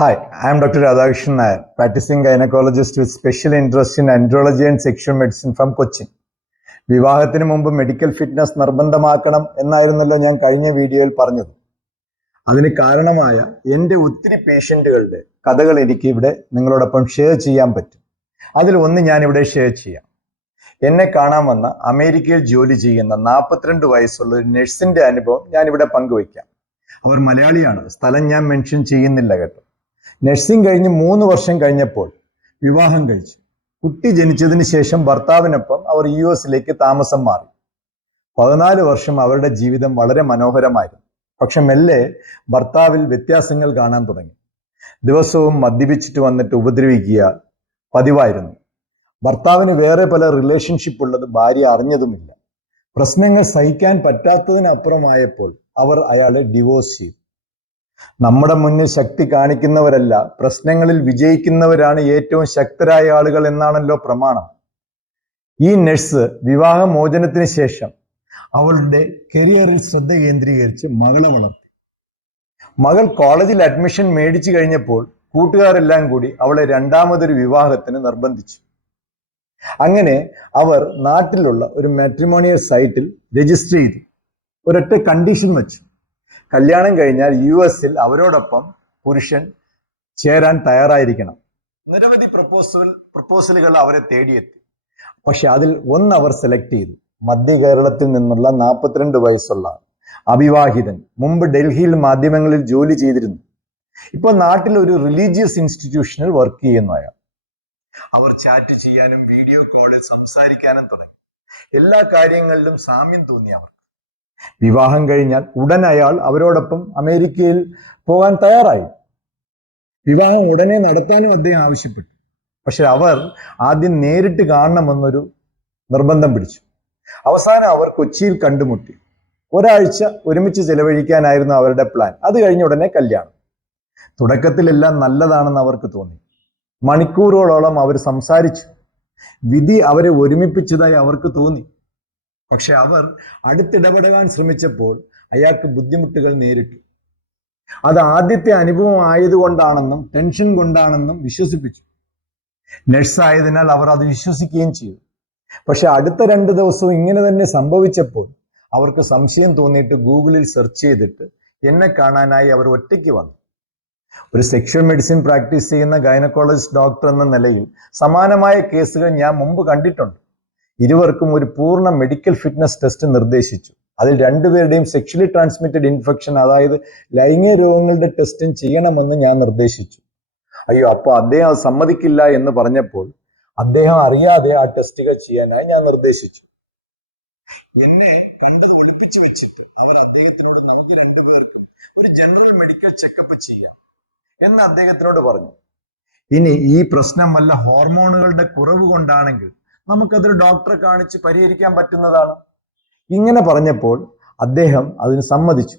Hi, I am Dr. Radhakrishnan Nair, practicing gynecologist with special interest in andrology and sexual medicine from Cochin. വിവാഹത്തിന് മുമ്പ് medical fitness നിർബന്ധമാക്കണം എന്നായിരുന്നല്ലോ ഞാൻ കഴിഞ്ഞ വീഡിയോയിൽ പറഞ്ഞത്. അതിന് കാരണമായ എൻ്റെ ഒത്തിരി പേഷ്യൻറ്റുകളുടെ കഥകൾ എനിക്ക് ഇവിടെ നിങ്ങളോടൊപ്പം ഷെയർ ചെയ്യാൻ പറ്റും. അതിൽ ഒന്ന് ഞാനിവിടെ ഷെയർ ചെയ്യാം. എന്നെ കാണാൻ വന്ന അമേരിക്കയിൽ ജോലി ചെയ്യുന്ന 42 വയസ്സുള്ള ഒരു നഴ്സിന്റെ അനുഭവം ഞാനിവിടെ പങ്കുവയ്ക്കാം. അവർ മലയാളിയാണ്, സ്ഥലം ഞാൻ മെൻഷൻ ചെയ്യുന്നില്ല കേട്ടോ. നഴ്സിംഗ് കഴിഞ്ഞ് 3 വർഷം കഴിഞ്ഞപ്പോൾ വിവാഹം കഴിച്ചു. കുട്ടി ജനിച്ചതിന് ശേഷം ഭർത്താവിനൊപ്പം അവർ US താമസം മാറി. 14 വർഷം അവരുടെ ജീവിതം വളരെ മനോഹരമായിരുന്നു. പക്ഷെ മെല്ലെ ഭർത്താവിൽ വ്യത്യാസങ്ങൾ കാണാൻ തുടങ്ങി. ദിവസവും മദ്യപിച്ചിട്ട് വന്നിട്ട് ഉപദ്രവിക്കുക പതിവായിരുന്നു. ഭർത്താവിന് വേറെ പല റിലേഷൻഷിപ്പ് ഉള്ളത് ഭാര്യ അറിഞ്ഞതുമില്ല. പ്രശ്നങ്ങൾ സഹിക്കാൻ പറ്റാത്തതിനപ്പുറമായപ്പോൾ അവർ അയാളെ ഡിവോഴ്സ് ചെയ്തു. നമ്മുടെ മുന്നിൽ ശക്തി കാണിക്കുന്നവരല്ല, പ്രശ്നങ്ങളിൽ വിജയിക്കുന്നവരാണ് ഏറ്റവും ശക്തരായ ആളുകൾ എന്നാണല്ലോ പ്രമാണം. ഈ നഴ്സ് വിവാഹമോചനത്തിന് ശേഷം അവളുടെ കരിയറിൽ ശ്രദ്ധ കേന്ദ്രീകരിച്ച് മകളെ വളർത്തി. മകൾ കോളേജിൽ അഡ്മിഷൻ മേടിച്ചു കഴിഞ്ഞപ്പോൾ കൂട്ടുകാരെല്ലാം കൂടി അവളെ രണ്ടാമതൊരു വിവാഹത്തിന് നിർബന്ധിച്ചു. അങ്ങനെ അവർ നാട്ടിലുള്ള ഒരു മാട്രിമോണിയൽ സൈറ്റിൽ രജിസ്റ്റർ ചെയ്തു. ഒരൊറ്റ കണ്ടീഷൻ വെച്ചു, കല്യാണം കഴിഞ്ഞാൽ US അവരോടൊപ്പം പുരുഷൻ ചേരാൻ തയ്യാറായിരിക്കണം. നിരവധി പ്രപ്പോസലുകൾ അവരെ തേടിയെത്തി. പക്ഷെ അതിൽ ഒന്ന് അവർ സെലക്ട് ചെയ്തു. മധ്യ കേരളത്തിൽ നിന്നുള്ള 42 വയസ്സുള്ള അവിവാഹിതൻ, മുമ്പ് ഡൽഹിയിൽ മാധ്യമങ്ങളിൽ ജോലി ചെയ്തിരുന്നു. ഇപ്പോൾ നാട്ടിൽ ഒരു റിലീജിയസ് ഇൻസ്റ്റിറ്റ്യൂഷനിൽ വർക്ക് ചെയ്യുന്നു അയാൾ. അവർ ചാറ്റ് ചെയ്യാനും വീഡിയോ കോളിൽ സംസാരിക്കാനും തുടങ്ങി. എല്ലാ കാര്യങ്ങളിലും സാമ്യം തോന്നി അവർക്ക്. വിവാഹം കഴിഞ്ഞാൽ ഉടൻ അയാൾ അവരോടൊപ്പം അമേരിക്കയിൽ പോകാൻ തയ്യാറായി. വിവാഹം ഉടനെ നടത്താനും അദ്ദേഹം ആവശ്യപ്പെട്ടു. പക്ഷെ അവർ ആദ്യം നേരിട്ട് കാണണമെന്നൊരു നിർബന്ധം പിടിച്ചു. അവസാനം അവർ കൊച്ചിയിൽ കണ്ടുമുട്ടി. ഒരാഴ്ച ഒരുമിച്ച് ചെലവഴിക്കാനായിരുന്നു അവരുടെ പ്ലാൻ. അത് കഴിഞ്ഞ ഉടനെ കല്യാണം. തുടക്കത്തിലെല്ലാം നല്ലതാണെന്ന് അവർക്ക് തോന്നി. മണിക്കൂറുകളോളം അവർ സംസാരിച്ചു. വിധി അവരെ ഒരുമിപ്പിച്ചതായി അവർക്ക് തോന്നി. പക്ഷെ അവർ അടുത്തിടപെടാൻ ശ്രമിച്ചപ്പോൾ അയാൾക്ക് ബുദ്ധിമുട്ടുകൾ നേരിട്ടു. അത് ആദ്യത്തെ അനുഭവം ആയതുകൊണ്ടാണെന്നും ടെൻഷൻ കൊണ്ടാണെന്നും വിശ്വസിപ്പിച്ചു. നഴ്സായതിനാൽ അവർ അത് വിശ്വസിക്കുകയും ചെയ്തു. പക്ഷെ അടുത്ത 2 ദിവസവും ഇങ്ങനെ തന്നെ സംഭവിച്ചപ്പോൾ അവർക്ക് സംശയം തോന്നിയിട്ട് ഗൂഗിളിൽ സെർച്ച് ചെയ്തിട്ട് എന്നെ കാണാനായി അവർ ഒറ്റയ്ക്ക് വന്നു. ഒരു സെക്ഷൽ മെഡിസിൻ പ്രാക്ടീസ് ചെയ്യുന്ന ഗൈനക്കോളജിസ്റ്റ് ഡോക്ടർ എന്ന നിലയിൽ സമാനമായ കേസുകൾ ഞാൻ മുമ്പ് കണ്ടിട്ടുണ്ട്. ഇരുവർക്കും ഒരു പൂർണ്ണ മെഡിക്കൽ ഫിറ്റ്നസ് ടെസ്റ്റ് നിർദ്ദേശിച്ചു. അതിൽ 2 പേരുടെയും സെക്ഷലി ട്രാൻസ്മിറ്റഡ് ഇൻഫെക്ഷൻ, അതായത് ലൈംഗിക രോഗങ്ങളുടെ ടെസ്റ്റും ചെയ്യണമെന്ന് ഞാൻ നിർദ്ദേശിച്ചു. അയ്യോ, അപ്പോൾ അദ്ദേഹം അത് സമ്മതിക്കില്ല എന്ന് പറഞ്ഞപ്പോൾ അദ്ദേഹം അറിയാതെ ആ ടെസ്റ്റുകൾ ചെയ്യാനായി ഞാൻ നിർദ്ദേശിച്ചു. എന്നെ കണ്ടത് ഒളിപ്പിച്ചു വെച്ചിട്ട് അവർ അദ്ദേഹത്തിനോട് നമുക്ക് 2 പേർക്കും ഒരു ജനറൽ മെഡിക്കൽ ചെക്കപ്പ് ചെയ്യാം എന്ന് അദ്ദേഹത്തിനോട് പറഞ്ഞു. ഇനി ഈ പ്രശ്നം വല്ല ഹോർമോണുകളുടെ കുറവ് കൊണ്ടാണെങ്കിൽ നമുക്കതൊരു ഡോക്ടറെ കാണിച്ച് പരിഹരിക്കാൻ പറ്റുന്നതാണ്. ഇങ്ങനെ പറഞ്ഞപ്പോൾ അദ്ദേഹം അതിന് സമ്മതിച്ചു.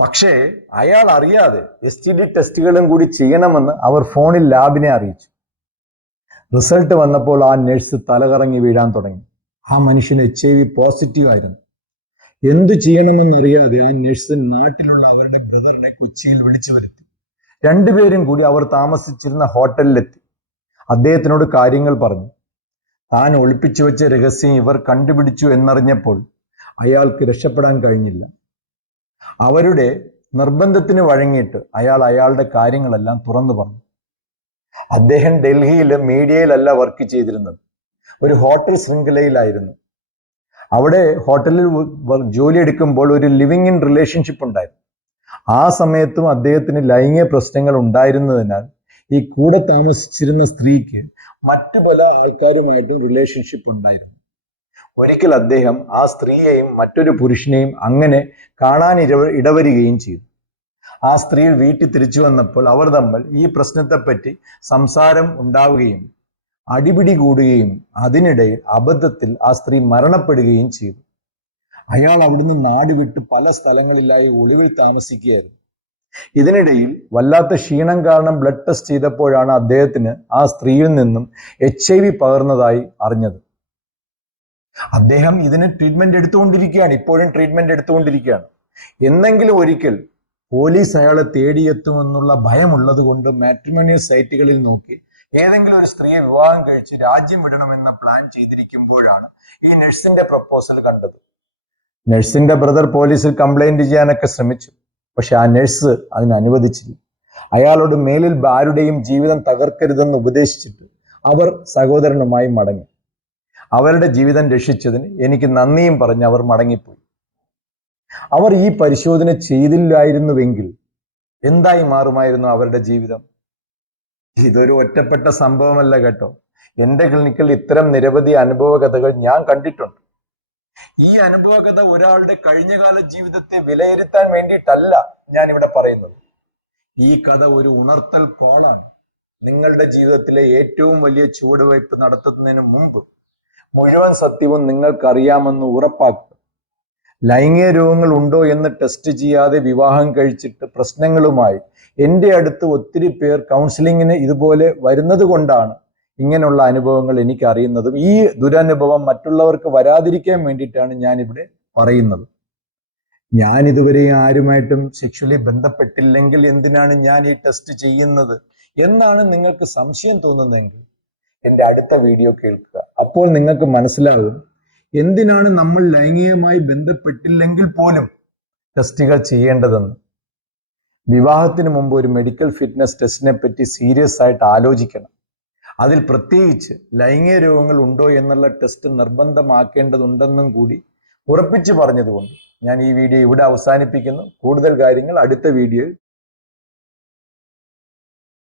പക്ഷേ അയാൾ അറിയാതെ STD ടെസ്റ്റുകളും കൂടി ചെയ്യണമെന്ന് അവർ ഫോണിൽ ലാബിനെ അറിയിച്ചു. റിസൾട്ട് വന്നപ്പോൾ ആ നഴ്സ് തലകറങ്ങി വീഴാൻ തുടങ്ങി. ആ മനുഷ്യന് HIV പോസിറ്റീവ് ആയിരുന്നു. എന്തു ചെയ്യണമെന്നറിയാതെ ആ നഴ്സ് നാട്ടിലുള്ള അവരുടെ ബ്രദറിനെ കൊച്ചിയിൽ വിളിച്ചു വരുത്തി. 2 പേരും കൂടി അവർ താമസിച്ചിരുന്ന ഹോട്ടലിലെത്തി. അദ്ദേഹത്തിനോട് കാര്യങ്ങൾ പറഞ്ഞു. താൻ ഒളിപ്പിച്ചു വെച്ച രഹസ്യം ഇവർ കണ്ടുപിടിച്ചു എന്നറിഞ്ഞപ്പോൾ അയാൾക്ക് രക്ഷപ്പെടാൻ കഴിഞ്ഞില്ല. അവരുടെ നിർബന്ധത്തിന് വഴങ്ങിയിട്ട് അയാൾ അയാളുടെ കാര്യങ്ങളെല്ലാം തുറന്നു പറഞ്ഞു. അദ്ദേഹം ഡൽഹിയിൽ മീഡിയയിലല്ല വർക്ക് ചെയ്തിരുന്നത്, ഒരു ഹോട്ടൽ ശൃംഖലയിലായിരുന്നു. അവിടെ ഹോട്ടലിൽ ജോലി എടുക്കുമ്പോൾ ഒരു ലിവിങ് ഇൻ റിലേഷൻഷിപ്പ് ഉണ്ടായിരുന്നു. ആ സമയത്തും അദ്ദേഹത്തിന് ലൈംഗിക പ്രശ്നങ്ങൾ ഉണ്ടായിരുന്നതിനാൽ ഈ കൂടെ താമസിച്ചിരുന്ന സ്ത്രീക്ക് മറ്റു പല ആൾക്കാരുമായിട്ടും റിലേഷൻഷിപ്പ് ഉണ്ടായിരുന്നു. ഒരിക്കൽ അദ്ദേഹം ആ സ്ത്രീയെയും മറ്റൊരു പുരുഷനെയും അങ്ങനെ കാണാൻ ഇടവരികയും ചെയ്തു. ആ സ്ത്രീ വീട്ടിൽ തിരിച്ചു വന്നപ്പോൾ അവർ തമ്മിൽ ഈ പ്രശ്നത്തെപ്പറ്റി സംസാരം ഉണ്ടാവുകയും അടിപിടി കൂടുകയും അതിനിടയിൽ അബദ്ധത്തിൽ ആ സ്ത്രീ മരണപ്പെടുകയും ചെയ്തു. അയാൾ അവിടുന്ന് നാട് വിട്ട് പല സ്ഥലങ്ങളിലായി ഒളിവിൽ താമസിക്കുകയായിരുന്നു. ഇതിനിടയിൽ വല്ലാത്ത ക്ഷീണം കാരണം ബ്ലഡ് ടെസ്റ്റ് ചെയ്തപ്പോഴാണ് അദ്ദേഹത്തിന് ആ സ്ത്രീയിൽ നിന്നും HIV പകർന്നതായി അറിഞ്ഞത്. അദ്ദേഹം ഇതിന് ട്രീറ്റ്മെന്റ് എടുത്തുകൊണ്ടിരിക്കുകയാണ്, ഇപ്പോഴും ട്രീറ്റ്മെന്റ് എടുത്തുകൊണ്ടിരിക്കുകയാണ്. എന്നെങ്കിലും ഒരിക്കൽ പോലീസ് അയാളെ തേടിയെത്തുമെന്നുള്ള ഭയമുള്ളത് കൊണ്ട് മാട്രിമോണിയൽ സൈറ്റുകളിൽ നോക്കി ഏതെങ്കിലും ഒരു സ്ത്രീയെ വിവാഹം കഴിച്ച് രാജ്യം വിടണമെന്ന പ്ലാൻ ചെയ്തിരിക്കുമ്പോഴാണ് ഈ നഴ്സിന്റെ പ്രപ്പോസൽ കണ്ടത്. നഴ്സിന്റെ ബ്രദർ പോലീസിൽ കംപ്ലൈന്റ് ചെയ്യാനൊക്കെ ശ്രമിച്ചു. പക്ഷെ ആ നഴ്സ് അതിന് അനുവദിച്ചില്ല. അയാളോട് മേലിൽ ആരുടെയും ജീവിതം തകർക്കരുതെന്ന് ഉപദേശിച്ചിട്ട് അവർ സഹോദരനുമായി മടങ്ങി. അവരുടെ ജീവിതം രക്ഷിച്ചതിന് എനിക്ക് നന്ദിയും പറഞ്ഞ് അവർ മടങ്ങിപ്പോയി. അവർ ഈ പരിശോധന ചെയ്തില്ലായിരുന്നുവെങ്കിൽ എന്തായി മാറുമായിരുന്നു അവരുടെ ജീവിതം? ഇതൊരു ഒറ്റപ്പെട്ട സംഭവമല്ല കേട്ടോ. എന്റെ ക്ലിനിക്കിൽ ഇത്തരം നിരവധി അനുഭവ കഥകൾ ഞാൻ കണ്ടിട്ടുണ്ട്. ഈ അനുഭവ കഥ ഒരാളുടെ കഴിഞ്ഞകാല ജീവിതത്തെ വിലയിരുത്താൻ വേണ്ടിയിട്ടല്ല ഞാൻ ഇവിടെ പറയുന്നത്. ഈ കഥ ഒരു ഉണർത്തൽ കോളാണ്. നിങ്ങളുടെ ജീവിതത്തിലെ ഏറ്റവും വലിയ ചുവടുവയ്പ് നടത്തുന്നതിന് മുമ്പ് മുഴുവൻ സത്യവും നിങ്ങൾക്കറിയാമെന്ന് ഉറപ്പാക്കുക. ലൈംഗിക രോഗങ്ങൾ ഉണ്ടോ എന്ന് ടെസ്റ്റ് ചെയ്യാതെ വിവാഹം കഴിച്ചിട്ട് പ്രശ്നങ്ങളുമായി എൻ്റെ അടുത്ത് ഒത്തിരി പേർ കൗൺസിലിങ്ങിന് ഇതുപോലെ വരുന്നത് കൊണ്ടാണ് ഇങ്ങനെയുള്ള അനുഭവങ്ങൾ എനിക്ക് അറിയുന്നതും ഈ ദുരനുഭവം മറ്റുള്ളവർക്ക് വരാതിരിക്കാൻ വേണ്ടിയിട്ടാണ് ഞാൻ ഇവിടെ പറയുന്നത്. ഞാൻ ഇതുവരെ ആരുമായിട്ടും സെക്ഷലി ബന്ധപ്പെട്ടില്ലെങ്കിൽ എന്തിനാണ് ഞാൻ ഈ ടെസ്റ്റ് ചെയ്യുന്നത് എന്നാണ് നിങ്ങൾക്ക് സംശയം തോന്നുന്നതെങ്കിൽ എൻ്റെ അടുത്ത വീഡിയോ കേൾക്കുക. അപ്പോൾ നിങ്ങൾക്ക് മനസ്സിലാകും എന്തിനാണ് നമ്മൾ ലൈംഗികമായി ബന്ധപ്പെട്ടില്ലെങ്കിൽ പോലും ടെസ്റ്റുകൾ ചെയ്യേണ്ടതെന്ന്. വിവാഹത്തിന് മുമ്പ് ഒരു മെഡിക്കൽ ഫിറ്റ്നസ് ടെസ്റ്റിനെ പറ്റി സീരിയസ് ആയിട്ട് ആലോചിക്കണം. അതിൽ പ്രത്യേകിച്ച് ലൈംഗിക രോഗങ്ങൾ ഉണ്ടോ എന്നുള്ള ടെസ്റ്റ് നിർബന്ധമാക്കേണ്ടതുണ്ടെന്നും കൂടി ഉറപ്പിച്ചു പറഞ്ഞതുകൊണ്ട് ഞാൻ ഈ വീഡിയോ ഇവിടെ അവസാനിപ്പിക്കുന്നു. കൂടുതൽ കാര്യങ്ങൾ അടുത്ത വീഡിയോയിൽ